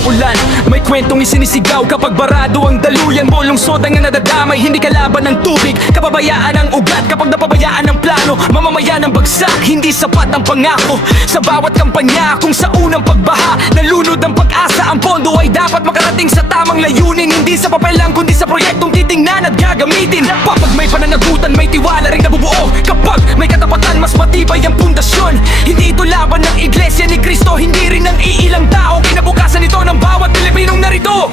ng ulan. May kwentong isinisigaw kapag barado ang daluyan. Bolong soda nga nadadamay, hindi kalaban ng tubig. Kapabayaan ang ugat kapag napabayaan ang plano. Mamamayan ng bagsak, hindi sapat ang pangako. Sa bawat kampanya, kung sa unang pagbaha nalunod ang pag-asa, ang pondo ay dapat makarating sa tamang layunin. Hindi sa papel lang, kundi sa proyektong titingnan at gagamitin. Kapag may pananagutan, may tiwala ring nabubuo. Kapag may katapatan, mas matibay ang pundasyon. Hindi ito laban ng Iglesia ni Cristo, hindi rin ng iilang tao. Kinabukasan ito ng bawat Pilipinong narito.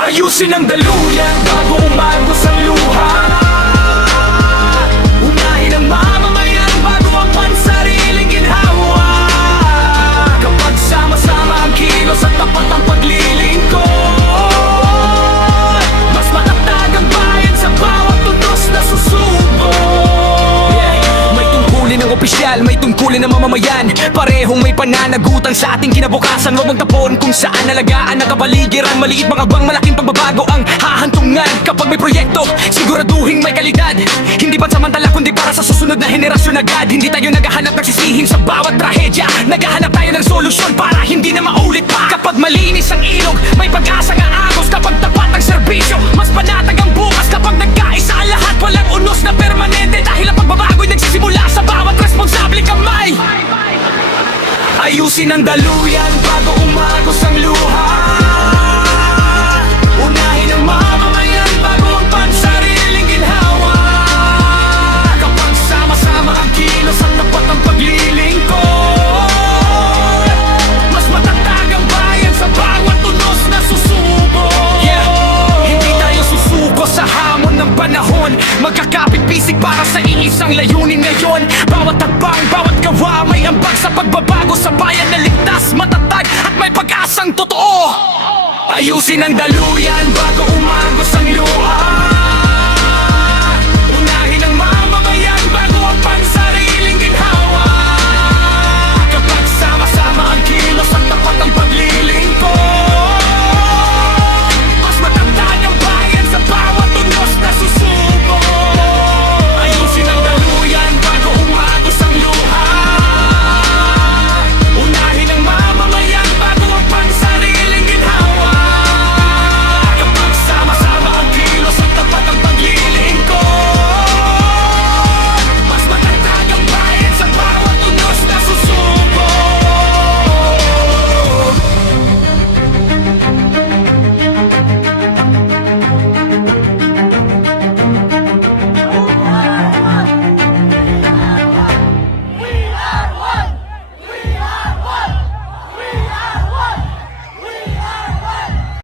Ayusin ang daluyan bago umagos ang luha. Unahin ang mamamayan bago ang pansariling ginhawa. Kapag sama-sama ang kilos at tapat ang paglilingkod, mas matatag ang bayan sa bawat tunos na susubok. May tungkulin ng opisyal, may tungkulin ng mamamayan. Parehong may pananagutan sa ating kinabukasan. Huwag magtapon kung saan nalagaan ang kapaligiran. Maliit mga bang malaking pagbabago ang hahantungan. Kapag may proyekto, siguraduhin may kalidad. Hindi pansamantala kundi para sa susunod na henerasyon agad. Hindi tayo naghahanap ng sisihin sa bawat trahedya. Naghahanap tayo ng solusyon para hindi na maulit pa. Kapag malinis ang ilog, may pag-asa nga agos. Kapag tapat ang serbisyo, mas panatag ang bukas. Kapag nagkaisa ang lahat, walang unos na permanente. Dahil ang pagbabago'y nagsisimula sa bawat responsable kamay. Ayusin ang daluyan bago umagos ang luha. Unahin ang mamamayan bago ang pansariling ginhawa. Kapag sama-sama ang kilos at tapat ang paglilingkod, mas matatag ang bayan sa bawat tunos na susubok. Hindi tayo susuko sa hamon ng panahon. Magkakapit-bisig para sa iisang layunin ngayon. Bawat tagbang, bawat gawa may ambag sa pagbabago sa bayan na ligtas, matatag at may pag-asang totoo. Ayusin ang daluyan bago umagos ang luha.